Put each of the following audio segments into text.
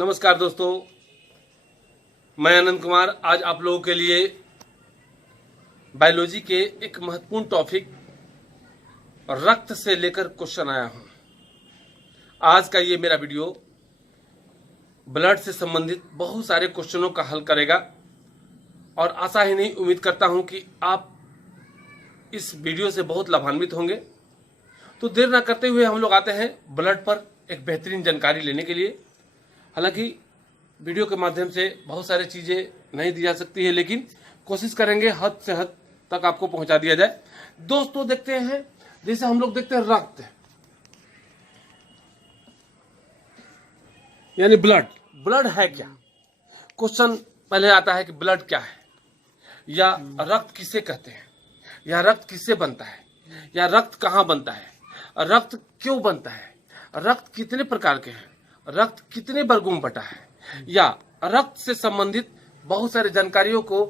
नमस्कार दोस्तों, मैं आनंद कुमार आज आप लोगों के लिए बायोलॉजी के एक महत्वपूर्ण टॉपिक रक्त से लेकर क्वेश्चन आया हूं। आज का ये मेरा वीडियो ब्लड से संबंधित बहुत सारे क्वेश्चनों का हल करेगा और आशा ही नहीं उम्मीद करता हूं कि आप इस वीडियो से बहुत लाभान्वित होंगे। तो देर ना करते हुए हम लोग आते हैं ब्लड पर एक बेहतरीन जानकारी लेने के लिए। हालांकि वीडियो के माध्यम से बहुत सारी चीज़ें नहीं दी जा सकती है, लेकिन कोशिश करेंगे हद से हद तक आपको पहुंचा दिया जाए। दोस्तों देखते हैं, जैसे हम लोग देखते हैं रक्त यानी ब्लड। ब्लड है क्या? क्वेश्चन पहले आता है कि ब्लड क्या है, या रक्त किसे कहते हैं, या रक्त किससे बनता है, या रक्त कहाँ बनता है, रक्त क्यों बनता है, रक्त कितने प्रकार के हैं, रक्त कितने वर्गों में बटा है, या रक्त से संबंधित बहुत सारी जानकारियों को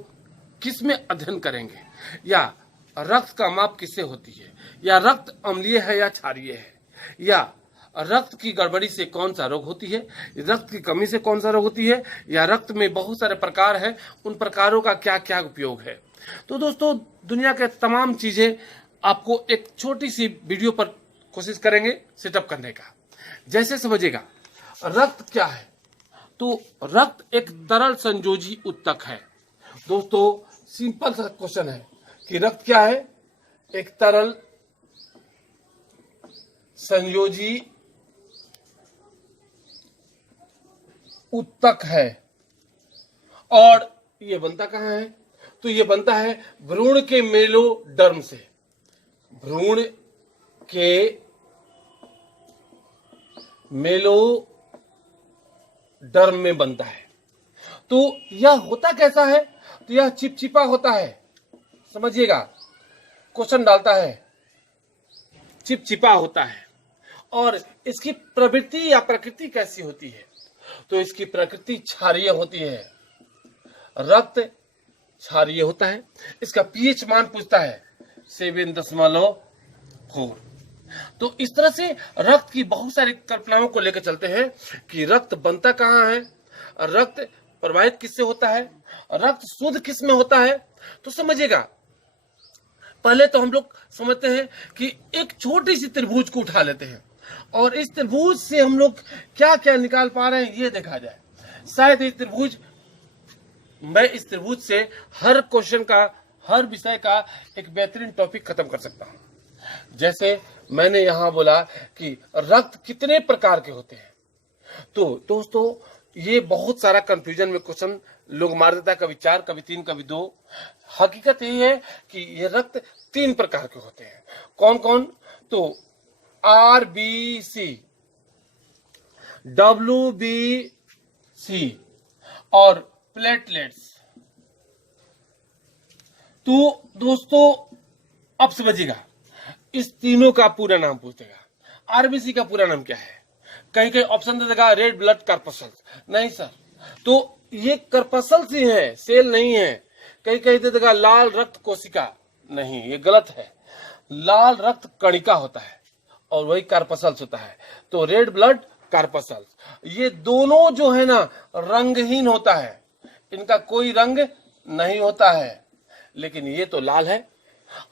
किस में अध्ययन करेंगे, या रक्त का माप किससे होती है, या रक्त अम्लीय है या क्षारीय है, या रक्त की गड़बड़ी से कौन सा रोग होती है, रक्त की कमी से कौन सा रोग होती है, या रक्त में बहुत सारे प्रकार हैं, उन प्रकारों का क्या क्या उपयोग है। तो दोस्तों दुनिया के तमाम चीजें आपको एक छोटी सी वीडियो पर कोशिश करेंगे सेटअप करने का। जैसे समझिएगा रक्त क्या है, तो रक्त एक तरल संयोजी उत्तक है। दोस्तों सिंपल सा क्वेश्चन है कि रक्त क्या है, एक तरल संयोजी उत्तक है। और ये बनता कहाँ है, तो ये बनता है भ्रूण के मेलोडर्म से। भ्रूण के मेलोडर्म में बनता है। तो यह होता कैसा है, तो यह चिपचिपा होता है। समझिएगा, क्वेश्चन डालता है चिपचिपा होता है। और इसकी प्रवृत्ति या प्रकृति कैसी होती है, तो इसकी प्रकृति क्षारीय होती है। रक्त क्षारीय होता है। इसका पीएच मान पूछता है 7.4। तो इस तरह से रक्त की बहुत सारी कल्पनाओं को लेकर चलते हैं कि रक्त बनता कहाँ है, रक्त प्रवाहित किससे होता है, रक्त शुद्ध किस में होता है। तो समझिएगा, पहले तो हम लोग समझते हैं कि एक छोटी सी त्रिभुज को उठा लेते हैं और इस त्रिभुज से हम लोग क्या क्या निकाल पा रहे हैं ये देखा जाए। शायद मैं इस त्रिभुज से हर क्वेश्चन का, हर विषय का एक बेहतरीन टॉपिक खत्म कर सकता हूं। जैसे मैंने यहां बोला कि रक्त कितने प्रकार के होते हैं, तो दोस्तों ये बहुत सारा कंफ्यूजन में क्वेश्चन लोग मार देता है, कभी 4, कभी 3, कभी 2। हकीकत यही है कि ये रक्त 3 प्रकार के होते हैं। कौन कौन, तो RBC, WBC और प्लेटलेट्स। तो दोस्तों अब समझिएगा, इस तीनों का पूरा नाम पूछेगा। आरबीसी का पूरा नाम क्या है, कहीं कहीं ऑप्शन दे देगा रेड ब्लड कार्पसल्स। नहीं सर, तो ये कार्पसल्स ही है, सेल नहीं है। कहीं कहीं दे देगा लाल रक्त कोशिका। नहीं, ये गलत है। लाल रक्त कणिका होता है और वही कार्पसल्स होता है। तो रेड ब्लड कार्पसल्स, ये दोनों जो है ना रंगहीन होता है, इनका कोई रंग नहीं होता है, लेकिन ये तो लाल है।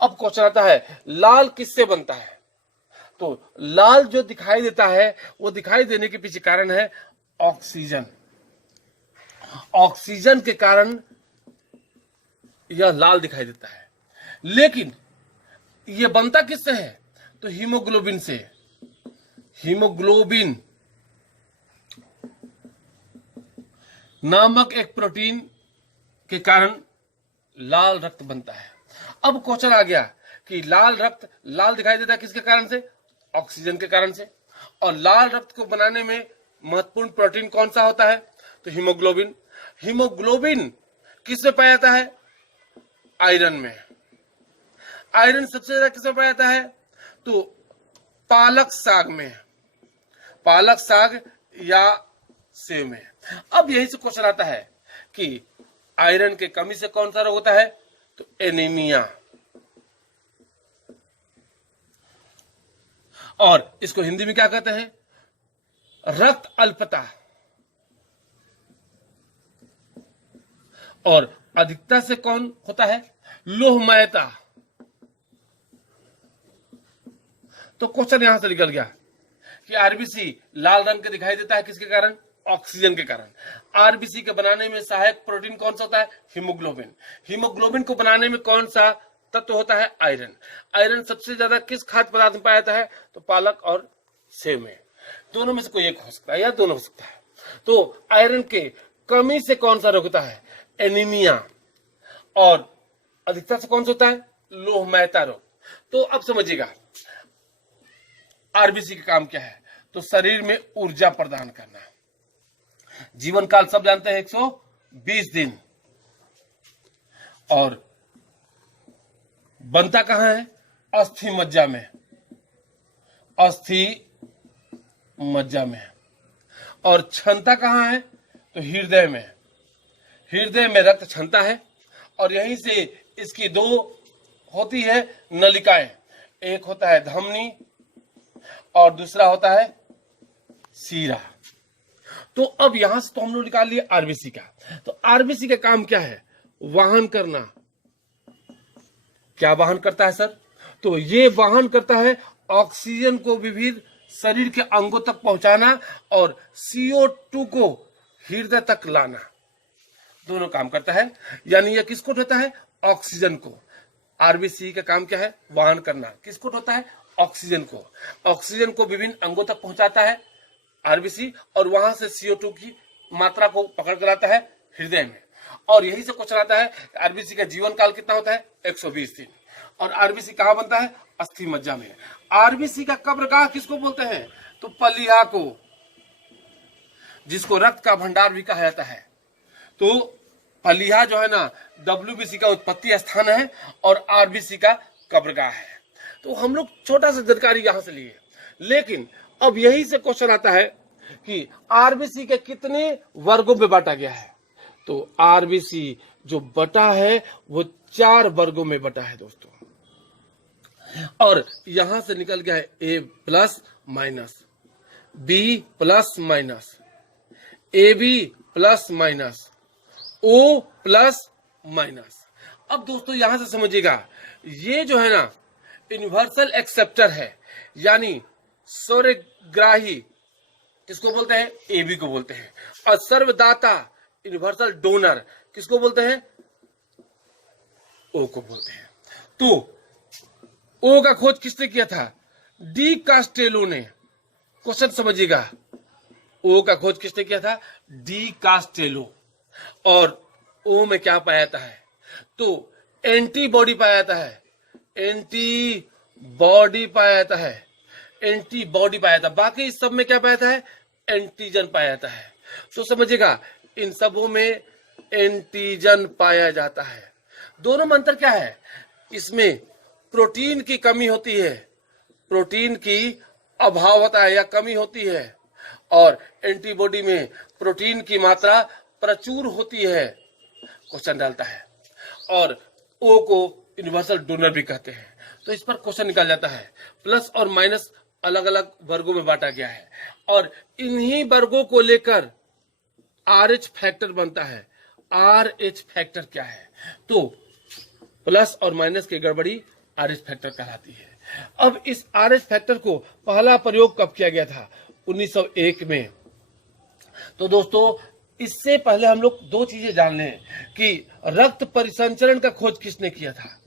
अब क्वेश्चन आता है लाल किससे बनता है, तो लाल जो दिखाई देता है वो दिखाई देने के पीछे कारण है ऑक्सीजन। ऑक्सीजन के कारण यह लाल दिखाई देता है। लेकिन यह बनता किससे है, तो हीमोग्लोबिन से। हीमोग्लोबिन नामक एक प्रोटीन के कारण लाल रक्त बनता है। अब क्वेश्चन आ गया कि लाल रक्त लाल दिखाई देता है किसके कारण से, ऑक्सीजन के कारण से। और लाल रक्त को बनाने में महत्वपूर्ण प्रोटीन कौन सा होता है, तो हीमोग्लोबिन। हीमोग्लोबिन किसमें पाया जाता है, आयरन में। आयरन सबसे ज्यादा किसमें पाया जाता है, तो पालक साग में, पालक साग या सेव में। अब यही से क्वेश्चन आता है कि आयरन के कमी से कौन सा रोग होता है, तो एनीमिया। और इसको हिंदी में क्या कहते हैं, रक्त अल्पता। और अधिकता से कौन होता है? लोहमयता। तो क्वेश्चन यहां से निकल गया कि आरबीसी लाल रंग के दिखाई देता है किसके कारण? ऑक्सीजन के कारण। आरबीसी के बनाने में सहायक प्रोटीन कौन सा होता है? हीमोग्लोबिन। हीमोग्लोबिन को बनाने में कौन सा तत्व होता है? आयरन। आयरन सबसे ज्यादा किस खाद्य पदार्थ में पाया जाता है? तो पालक और सेव में। दोनों में से कोई एक हो सकता है या दोनों हो सकता है। तो आयरन के कमी से कौन सा रोग होता है? एनीमिया। और अधिकता से कौन सा होता है? लोहमयता रोग। तो अब समझिएगा आरबीसी का काम क्या है? तो शरीर में ऊर्जा प्रदान करना। जीवन काल सब जानते हैं 120 दिन। और बनता कहां है? अस्थि मज्जा में। अस्थि मज्जा में। और क्षमता कहां है? तो हृदय में। हृदय में रक्त क्षमता है और यहीं से इसकी दो होती है नलिकाएं। एक होता है धमनी और दूसरा होता है सीरा। तो अब यहां से तो हम लोग निकाल लिए आरबीसी का। तो आरबीसी का काम क्या है? वाहन करना। क्या वाहन करता है सर? तो ये वाहन करता है ऑक्सीजन को विभिन्न शरीर के अंगों तक पहुंचाना और CO2 को हृदय तक लाना। दोनों काम करता है। यानी यह किसको ढोता है? ऑक्सीजन को। आरबीसी का काम क्या है? वाहन करना। किसको ढोता है? ऑक्सीजन को। ऑक्सीजन को विभिन्न अंगों तक पहुंचाता है आरबीसी और वहां से CO2 की मात्रा को पकड़ कर लाता है हृदय में। और यही से क्वेश्चन आता है आरबीसी का जीवन काल कितना होता है? 120 दिन। और आरबीसी कहां बनता है? अस्थि मज्जा में। आरबीसी का कब्रगाह किसको बोलते हैं? तो पलिया को, जिसको रक्त का भंडार भी कहा जाता है। तो पलिया जो है ना WBC का उत्पत्ति स्थान है और आरबीसी का कब्रगाह है। तो हम लोग छोटा सा जानकारी यहां से लिए। लेकिन अब यही से क्वेश्चन आता है कि आरबीसी के कितने वर्गों में बांटा गया है? तो आरबीसी जो बटा है वो 4 वर्गों में बटा है दोस्तों। और यहां से निकल गया है A+- B+-, AB+-, O+-। अब दोस्तों यहां से समझिएगा ये जो है ना यूनिवर्सल एक्सेप्टर है, यानी सर्वग्राही किसको बोलते हैं? AB को बोलते हैं। और सर्वदाता यूनिवर्सल डोनर किसको बोलते हैं? O को बोलते हैं। तो O का खोज किसने किया था? डी कास्टेलो ने। क्वेश्चन समझिएगा, O का खोज किसने किया था? D Castelo. और O में क्या पाया जाता है? तो एंटीबॉडी पाया जाता है। एंटीबॉडी पाया जाता है। एंटीबॉडी पाया जाता है। बाकी इस सब में क्या पाया जाता है? एंटीजन पाया जाता है। तो समझिएगा इन सबों में एंटीजन पाया जाता है। दोनों में अंतर क्या है? इसमें प्रोटीन की कमी होती है, प्रोटीन की अभाव होता है या कमी होती है। और एंटीबॉडी में प्रोटीन की मात्रा प्रचुर होती है। क्वेश्चन डालता है। और O को यूनिवर्सल डोनर भी कहते हैं। तो इस पर क्वेश्चन निकल जाता है। प्लस और माइनस अलग अलग वर्गों में बांटा गया है और इन्हीं वर्गों को लेकर RH फैक्टर बनता है। RH फैक्टर क्या है? तो प्लस और माइनस की गड़बड़ी RH फैक्टर कहलाती है। अब इस RH फैक्टर को पहला प्रयोग कब किया गया था? 1901 में। तो दोस्तों इससे पहले हम लोग दो चीजें जान लें कि रक्त परिसंचरण का खोज किसने किया था?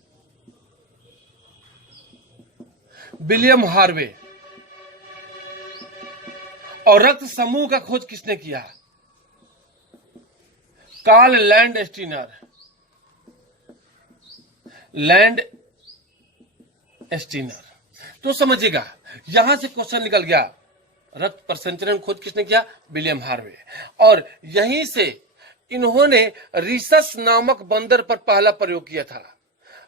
William Harvey. और रक्त समूह का खोज किसने किया? Karl Landsteiner. तो समझिएगा यहां से क्वेश्चन निकल गया, रक्त परिसंचरण खोज किसने किया? William Harvey. और यहीं से इन्होंने रिसस नामक बंदर पर पहला प्रयोग किया था।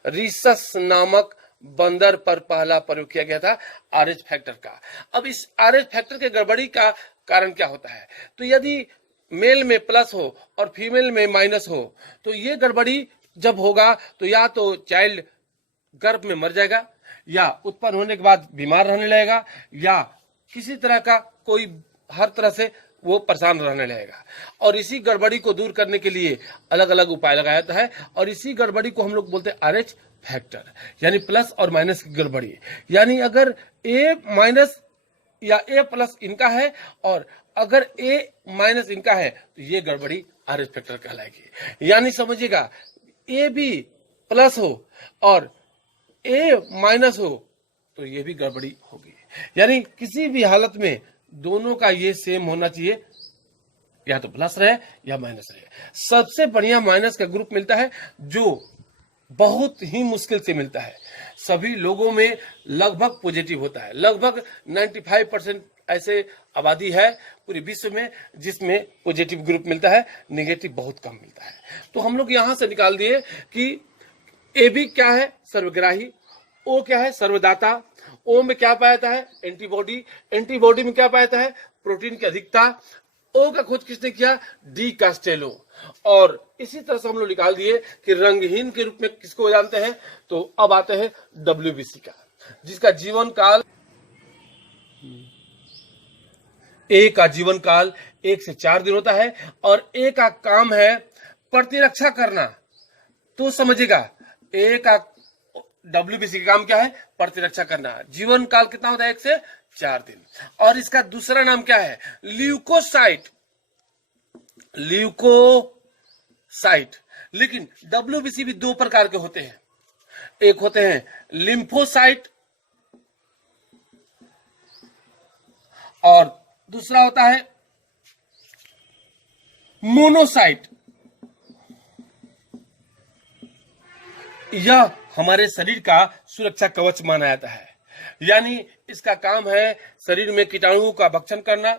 रिसस नामक बंदर पर पहला प्रयोग किया गया था RH फैक्टर का। अब इस RH फैक्टर के गड़बड़ी का कारण क्या होता है? तो यदि मेल में प्लस हो और फीमेल में माइनस हो तो ये गड़बड़ी जब होगा तो या तो चाइल्ड गर्भ में मर जाएगा या उत्पन्न होने के बाद बीमार रहने लगेगा या किसी तरह का कोई हर तरह से वो परेशान रहने लगेगा। और इसी गड़बड़ी को दूर करने के लिए अलग अलग उपाय लगाया जाता है, और इसी गड़बड़ी को हम लोग बोलते हैं RH फैक्टर, यानी प्लस और माइनस की गड़बड़ी। यानी अगर A माइनस या A प्लस इनका है और अगर A माइनस इनका है तो ये गड़बड़ी RH फैक्टर कहलाएगी। यानी समझिएगा, A भी प्लस हो और A माइनस हो तो ये भी गड़बड़ी होगी। यानी किसी भी हालत में दोनों का ये सेम होना चाहिए, या तो प्लस रहे या माइनस रहे। सबसे बढ़िया माइनस का ग्रुप मिलता है, जो बहुत ही मुश्किल से मिलता है। सभी लोगों में लगभग पॉजिटिव होता है। लगभग 95% ऐसे आबादी है पूरे विश्व में जिसमें पॉजिटिव ग्रुप मिलता है, नेगेटिव बहुत कम मिलता है। तो हम लोग यहां से निकाल दिए कि AB क्या है, सर्वग्राही। O क्या है, सर्वदाता। O में क्या पाया जाता है, एंटीबॉडी। एंटीबॉडी में क्या पाया जाता है, प्रोटीन की अधिकता। O का खोज किसने किया, डी कास्टेलो। और इसी तरह से हम लोग निकाल दिए कि रंगहीन के रूप में किसको जानते हैं। तो अब आते हैं WBC का, जिसका जीवन काल, A का जीवन काल 1 से 4 दिन होता है, और A का काम है प्रतिरक्षा करना। तो समझिएगा, A का WBC का काम क्या है, प्रतिरक्षा करना। जीवन काल कितना होता है, 1 से 4 दिन। और इसका दूसरा नाम क्या है, ल्यूकोसाइट। ल्यूकोसाइट। लेकिन WBC भी 2 प्रकार के होते हैं। एक होते हैं लिम्फोसाइट और दूसरा होता है मोनोसाइट। यह हमारे शरीर का सुरक्षा कवच माना जाता है। यानी इसका काम है शरीर में कीटाणुओं का भक्षण करना,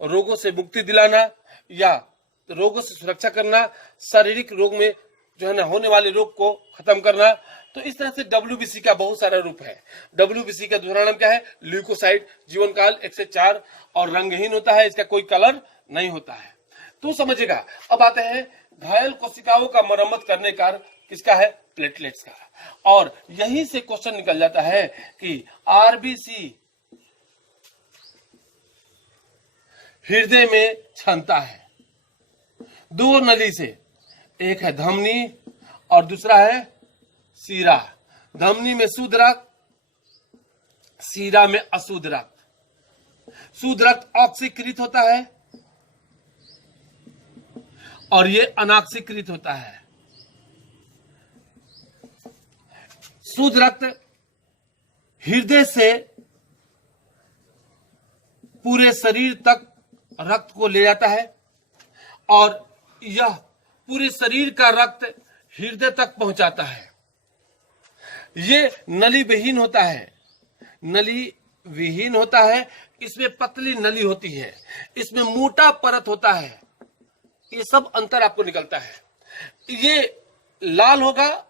रोगों से मुक्ति दिलाना या रोगों से सुरक्षा करना, शारीरिक रोग में जो है ना होने वाले रोग को खत्म करना। तो इस तरह से WBC का बहुत सारा रूप है। WBC का दूसरा नाम क्या है, ल्यूकोसाइट। जीवन काल 1 से 4 और रंगहीन होता है, इसका कोई कलर नहीं होता है। तो समझिएगा, अब आते हैं घायल कोशिकाओं का मरम्मत करने का किसका है, प्लेटलेट्स का। और यहीं से क्वेश्चन निकल जाता है कि RBC हृदय में क्षमता है 2 नली से, एक है धमनी और दूसरा है सीरा। धमनी में शुद्ध रक्त, सीरा में अशुद्ध रक्त। शुद्ध रक्त ऑक्सीकृत होता है और ये अनॉक्सीकृत होता है। शुद्ध रक्त हृदय से पूरे शरीर तक रक्त को ले जाता है और यह पूरे शरीर का रक्त हृदय तक पहुंचाता है। ये नली विहीन होता है। नली विहीन होता है, इसमें पतली नली होती है, इसमें मोटा परत होता है। ये सब अंतर आपको निकलता है। ये लाल होगा